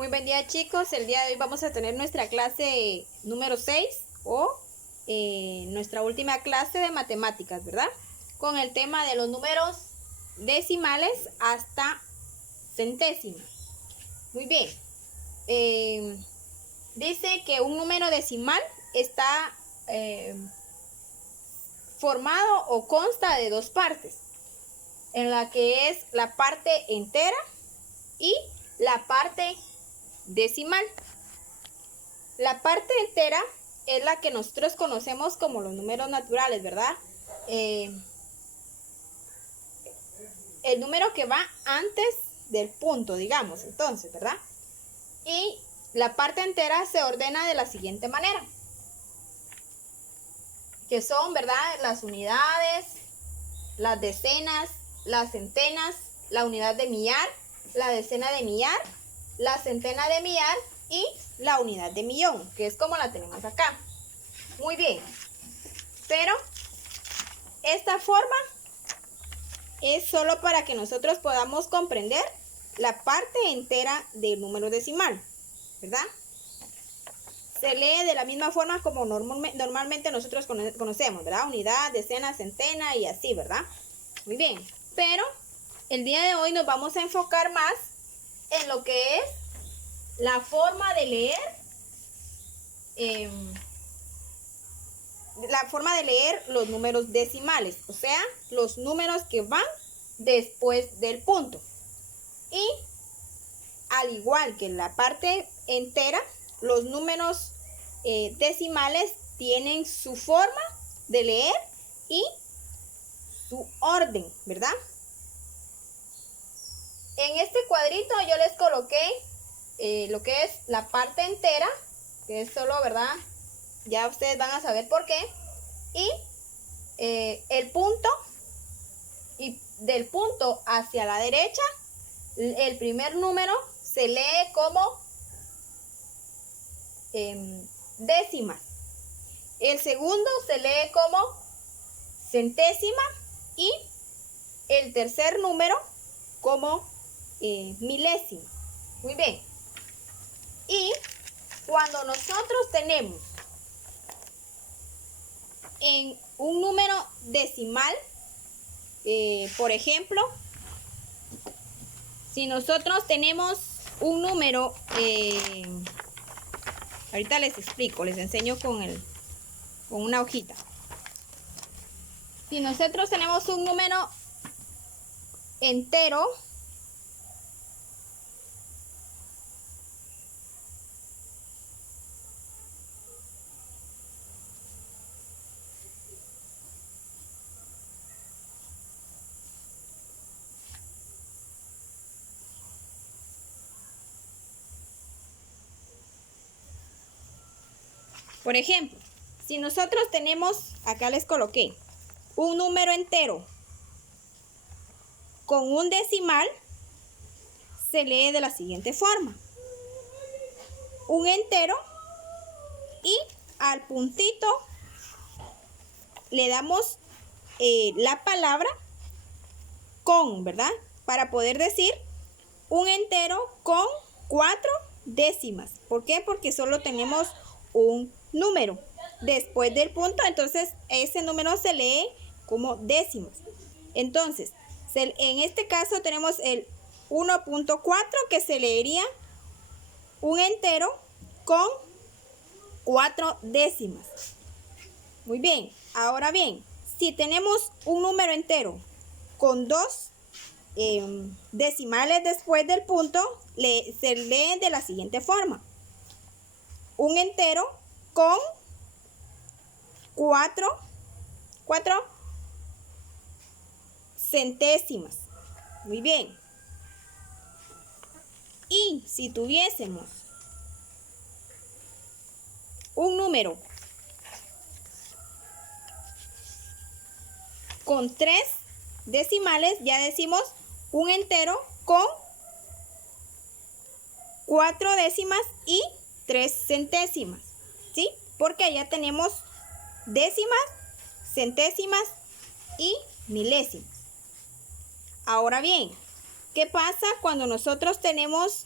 Muy buen día, chicos. El día de hoy vamos a tener nuestra clase número 6 o nuestra última clase de matemáticas, ¿verdad? Con el tema de los números decimales hasta centésimas. Muy bien. Dice que un número decimal está formado o consta de dos partes, en la que es la parte entera y la parte decimal. La parte entera es la que nosotros conocemos como los números naturales, ¿verdad? El número que va antes del punto, digamos, entonces, ¿verdad? Y la parte entera se ordena de la siguiente manera, que son, ¿verdad?, las unidades, las decenas, las centenas, la unidad de millar, la decena de millar, la centena de millar y la unidad de millón, que es como la tenemos acá. Muy bien, pero esta forma es solo para que nosotros podamos comprender la parte entera del número decimal, ¿verdad? Se lee de la misma forma como normalmente nosotros conocemos, ¿verdad? Unidad, decena, centena y así, ¿verdad? Muy bien, pero el día de hoy nos vamos a enfocar más en lo que es la forma de leer, los números decimales, o sea, los números que van después del punto. Y al igual que en la parte entera, los números decimales tienen su forma de leer y su orden, ¿verdad? En este cuadrito yo les coloqué lo que es la parte entera, que es solo, ¿verdad? Ya ustedes van a saber por qué. Y el punto, y del punto hacia la derecha, el primer número se lee como décimas. El segundo se lee como centésima y el tercer número como milésima. Muy bien. Y cuando nosotros tenemos en un número decimal, por ejemplo, si nosotros tenemos un número, ahorita les explico, les enseño con una hojita. Si nosotros tenemos un número entero, por ejemplo, si nosotros tenemos, acá les coloqué, un número entero con un decimal, se lee de la siguiente forma. Un entero y al puntito le damos la palabra con, ¿verdad? Para poder decir un entero con 4 décimas. ¿Por qué? Porque solo tenemos un número después del punto, entonces ese número se lee como décimas. Entonces, en este caso tenemos el 1.4 que se leería un entero con 4 décimas. Muy bien, ahora bien, si tenemos un número entero con 2 decimales después del punto, se lee de la siguiente forma. Un entero con 4 centésimas. Muy bien. Y si tuviésemos un número con 3 decimales, ya decimos un entero con 4 décimas y 3 centésimas, ¿sí? Porque ya tenemos décimas, centésimas y milésimas. Ahora bien, ¿qué pasa cuando nosotros tenemos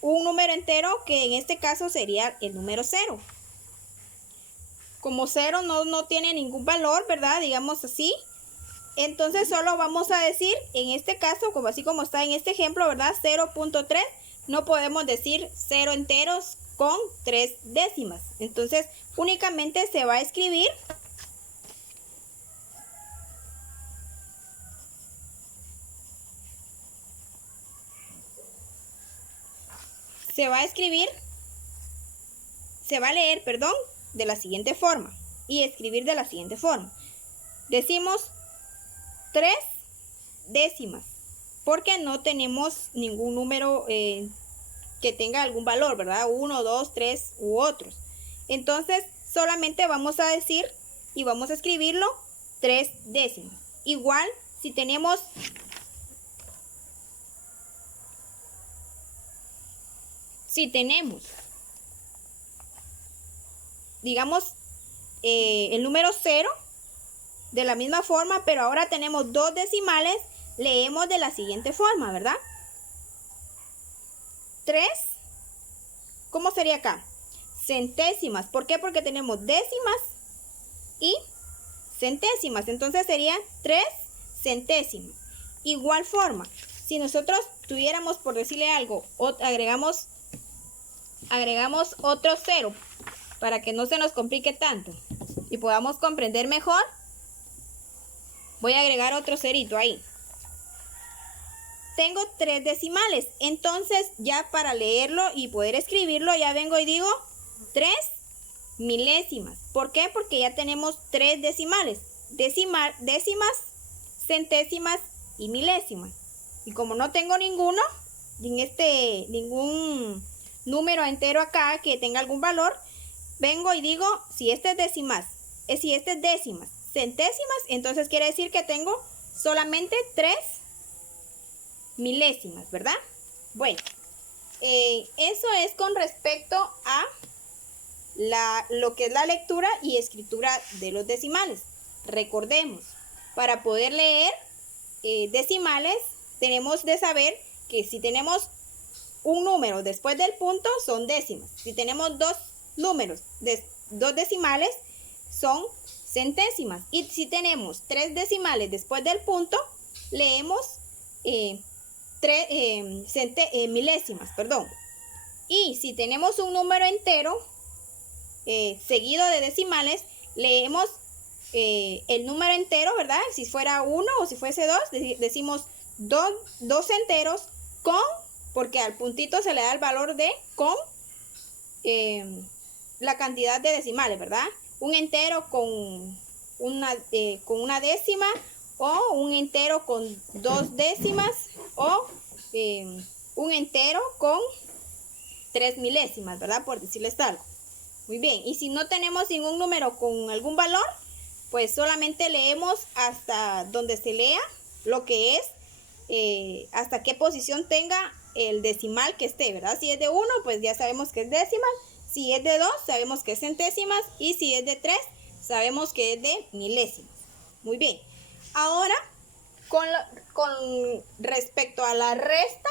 un número entero que en este caso sería el número 0. Como 0 no tiene ningún valor, ¿verdad? Digamos así. Entonces solo vamos a decir, en este caso, como así como está en este ejemplo, ¿verdad? 0.3, no podemos decir 0 enteros con 3 décimas. Entonces únicamente se va a escribir se va a leer, perdón, de la siguiente forma y escribir de la siguiente forma. Decimos 3 décimas porque no tenemos ningún número que tenga algún valor, ¿verdad? 1, 2, 3 u otros. Entonces solamente vamos a decir y vamos a escribirlo 3 décimas. Igual si tenemos digamos el número 0 de la misma forma, pero ahora tenemos 2 decimales, leemos de la siguiente forma, ¿verdad? 3, ¿cómo sería acá? Centésimas. ¿Por qué? Porque tenemos décimas y centésimas. Entonces sería 3 centésimas. Igual forma, si nosotros tuviéramos, por decirle algo, agregamos otro 0 para que no se nos complique tanto y podamos comprender mejor. Voy a agregar otro cerito ahí. Tengo 3 decimales, entonces ya para leerlo y poder escribirlo ya vengo y digo 3 milésimas. ¿Por qué? Porque ya tenemos 3 decimales, décimas, centésimas y milésimas. Y como no tengo ningún número entero acá que tenga algún valor, vengo y digo, si este es décimas, centésimas, entonces quiere decir que tengo solamente 3 milésimas, ¿verdad? Bueno, eso es con respecto a lo que es la lectura y escritura de los decimales. Recordemos, para poder leer decimales, tenemos de saber que si tenemos un número después del punto, son décimas. Si tenemos dos números, dos decimales, son centésimas. Y si tenemos 3 decimales después del punto, leemos milésimas, perdón. Y si tenemos un número entero seguido de decimales, leemos el número entero, ¿verdad? Si fuera 1 o si fuese 2, decimos 2 enteros con, porque al puntito se le da el valor de con la cantidad de decimales, ¿verdad? Un entero con una décima, o un entero con 2 décimas, o un entero con 3 milésimas, ¿verdad? Por decirles algo. Muy bien, y si no tenemos ningún número con algún valor, pues solamente leemos hasta donde se lea lo que es, hasta qué posición tenga el decimal que esté, ¿verdad? Si es de 1, pues ya sabemos que es décimas. Si es de 2, sabemos que es centésimas. Y si es de 3, sabemos que es de milésimas. Muy bien. Ahora, con respecto a la resta,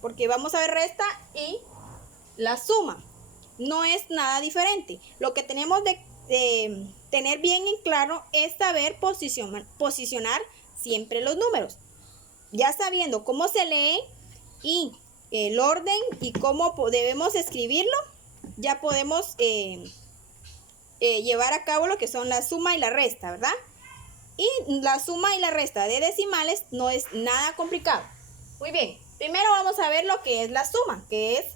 porque vamos a ver resta y la suma, no es nada diferente. Lo que tenemos de tener bien en claro es saber posicionar siempre los números. Ya sabiendo cómo se lee y el orden y cómo debemos escribirlo, ya podemos llevar a cabo lo que son la suma y la resta, ¿verdad? Y la suma y la resta de decimales no es nada complicado. Muy bien, primero vamos a ver lo que es la suma, que es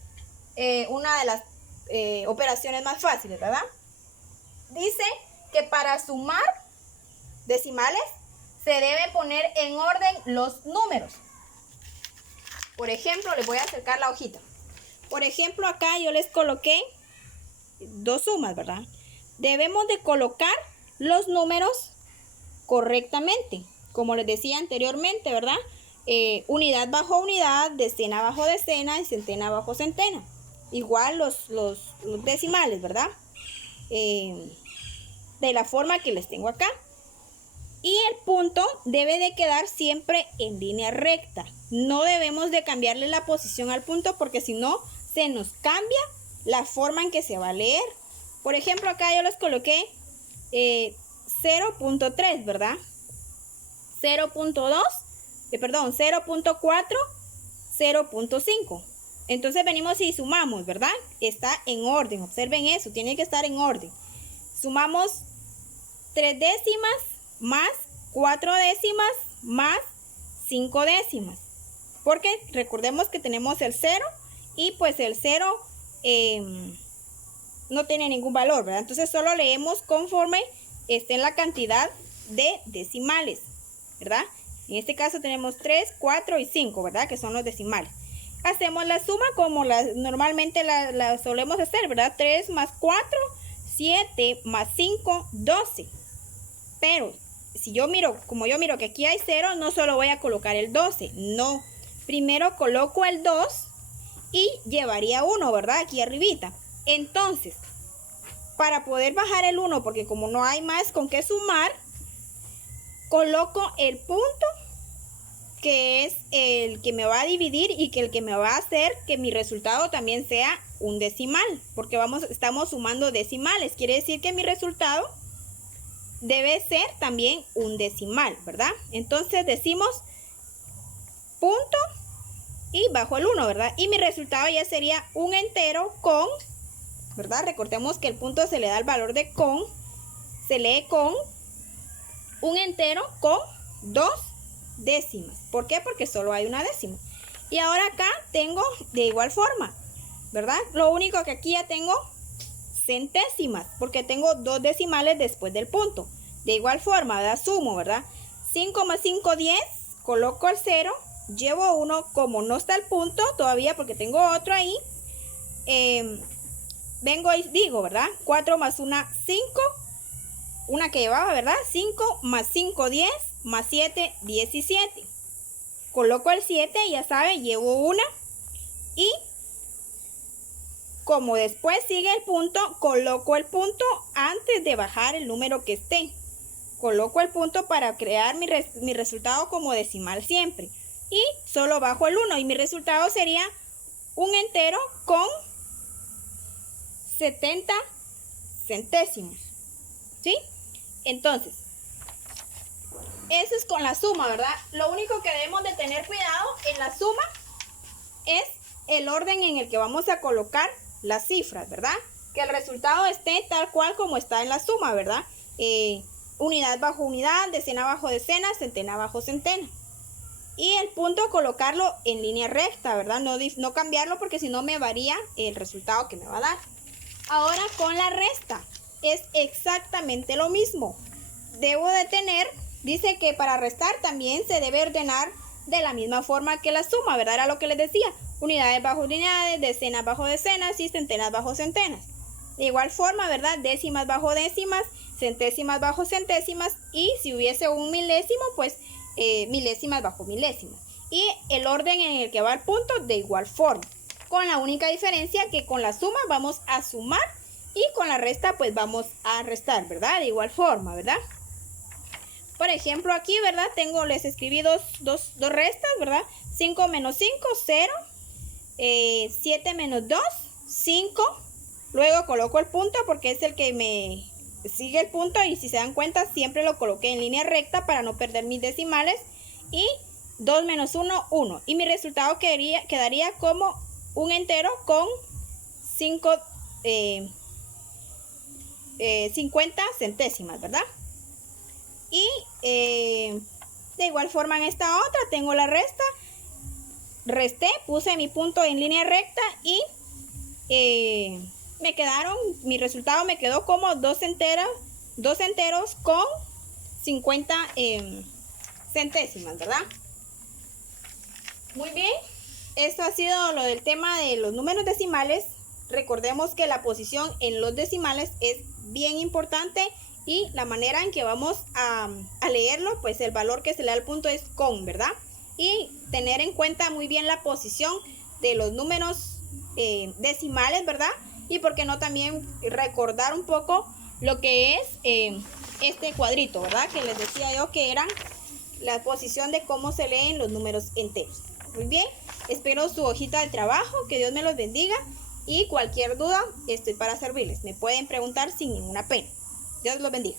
una de las operaciones más fáciles, ¿verdad? Dice que para sumar decimales se debe poner en orden los números. Por ejemplo, les voy a acercar la hojita. Por ejemplo, acá yo les coloqué 2 sumas, ¿verdad? Debemos de colocar los números correctamente, como les decía anteriormente, ¿verdad? Unidad bajo unidad, decena bajo decena y centena bajo centena. Igual los decimales, ¿verdad? De la forma que les tengo acá. Y el punto debe de quedar siempre en línea recta. No debemos de cambiarle la posición al punto porque si no se nos cambia la forma en que se va a leer. Por ejemplo, acá yo les coloqué 0.3, ¿verdad? 0.2, perdón, 0.4, 0.5. Entonces venimos y sumamos, ¿verdad? Está en orden, observen eso, tiene que estar en orden. Sumamos 3 décimas más 4 décimas más 5 décimas. Porque recordemos que tenemos el 0 y pues el 0 no tiene ningún valor, ¿verdad? Entonces solo leemos conforme esté en la cantidad de decimales, ¿verdad? En este caso tenemos 3, 4 y 5, ¿verdad? Que son los decimales. Hacemos la suma como normalmente la solemos hacer, ¿verdad? 3 más 4, 7 más 5, 12. Pero si yo miro, como yo miro que aquí hay 0, no solo voy a colocar el 12, no. Primero coloco el 2 y llevaría 1, ¿verdad? Aquí arribita. Entonces, para poder bajar el 1, porque como no hay más con qué sumar, coloco el punto que es el que me va a dividir y que el que me va a hacer que mi resultado también sea un decimal, porque estamos sumando decimales, quiere decir que mi resultado debe ser también un decimal, ¿verdad? Entonces decimos punto y bajo el 1, ¿verdad? Y mi resultado ya sería un entero con, ¿verdad? Recordemos que el punto se le da el valor de con, se lee con un entero con 2 décimas. ¿Por qué? Porque solo hay una décima. Y ahora acá tengo de igual forma, ¿verdad? Lo único que aquí ya tengo centésimas, porque tengo 2 decimales después del punto. De igual forma, ¿verdad? Sumo, ¿verdad? 5 más 5, 10, coloco el 0, llevo 1, como no está el punto todavía porque tengo otro ahí, vengo y digo, ¿verdad? 4 más 1, 5, una que llevaba, ¿verdad? 5 más 5, 10, más 7, 17. Coloco el 7, ya sabe, llevo 1 y como después sigue el punto, coloco el punto antes de bajar el número que esté. Coloco el punto para crear mi resultado como decimal siempre. Y solo bajo el 1 y mi resultado sería un entero con 70 centésimos. ¿Sí? Entonces, eso es con la suma, ¿verdad? Lo único que debemos de tener cuidado en la suma es el orden en el que vamos a colocar las cifras, ¿verdad? Que el resultado esté tal cual como está en la suma, ¿verdad? Unidad bajo unidad, decena bajo decena, centena bajo centena. Y el punto colocarlo en línea recta, ¿verdad? No cambiarlo porque si no me varía el resultado que me va a dar. Ahora con la resta es exactamente lo mismo. Debo de tener, dice que para restar también se debe ordenar de la misma forma que la suma, ¿verdad? Era lo que les decía. Unidades bajo unidades, decenas bajo decenas y centenas bajo centenas. De igual forma, ¿verdad? Décimas bajo décimas, centésimas bajo centésimas y si hubiese un milésimo, pues milésimas bajo milésimas. Y el orden en el que va el punto de igual forma. Con la única diferencia que con la suma vamos a sumar y con la resta pues vamos a restar, ¿verdad? De igual forma, ¿verdad? Por ejemplo, aquí, ¿verdad? Les escribí dos restas, ¿verdad? 5 menos 5, 0. 7 menos 2, 5. Luego coloco el punto porque es el que me sigue el punto y si se dan cuenta siempre lo coloqué en línea recta para no perder mis decimales. Y 2 menos 1, 1. Y mi resultado quedaría como un entero con 50 centésimas, ¿verdad? Y de igual forma en esta otra tengo la resta. Resté, puse mi punto en línea recta y mi resultado me quedó como 2 enteros con 50 centésimas, ¿verdad? Muy bien, esto ha sido lo del tema de los números decimales. Recordemos que la posición en los decimales es bien importante y la manera en que vamos a leerlo, pues el valor que se le da al punto es con, ¿verdad? Y tener en cuenta muy bien la posición de los números decimales, ¿verdad? Y por qué no también recordar un poco lo que es este cuadrito, ¿verdad? Que les decía yo que era la posición de cómo se leen los números enteros. Muy bien, espero su hojita de trabajo, que Dios me los bendiga y cualquier duda estoy para servirles. Me pueden preguntar sin ninguna pena. Dios los bendiga.